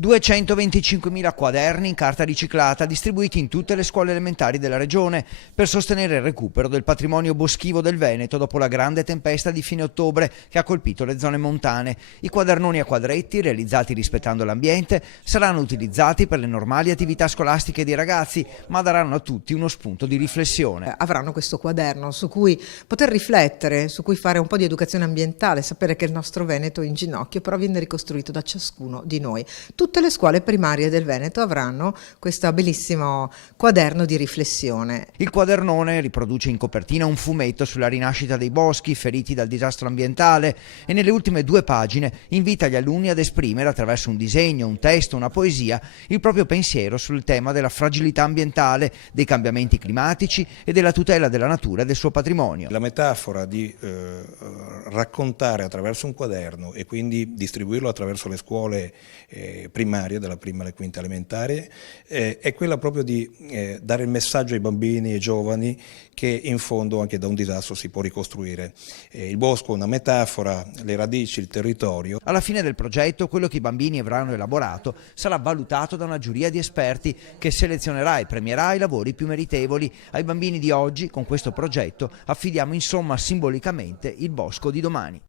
225.000 quaderni in carta riciclata distribuiti in tutte le scuole elementari della regione per sostenere il recupero del patrimonio boschivo del Veneto dopo la grande tempesta di fine ottobre che ha colpito le zone montane. I quadernoni a quadretti, realizzati rispettando l'ambiente, saranno utilizzati per le normali attività scolastiche dei ragazzi, ma daranno a tutti uno spunto di riflessione. Avranno questo quaderno su cui poter riflettere, su cui fare un po' di educazione ambientale, sapere che il nostro Veneto è in ginocchio, però viene ricostruito da ciascuno di noi. Tutte le scuole primarie del Veneto avranno questo bellissimo quaderno di riflessione. Il quadernone riproduce in copertina un fumetto sulla rinascita dei boschi feriti dal disastro ambientale e nelle ultime 2 pagine invita gli alunni ad esprimere attraverso un disegno, un testo, una poesia il proprio pensiero sul tema della fragilità ambientale, dei cambiamenti climatici e della tutela della natura e del suo patrimonio. La metafora di raccontare attraverso un quaderno e quindi distribuirlo attraverso le scuole primarie, dalla prima alla quinta elementare, è quella proprio di dare il messaggio ai bambini e ai giovani che in fondo anche da un disastro si può ricostruire. Il bosco è una metafora, le radici, il territorio. Alla fine del progetto, quello che i bambini avranno elaborato sarà valutato da una giuria di esperti che selezionerà e premierà i lavori più meritevoli. Ai bambini di oggi, con questo progetto, affidiamo insomma simbolicamente il bosco di domani.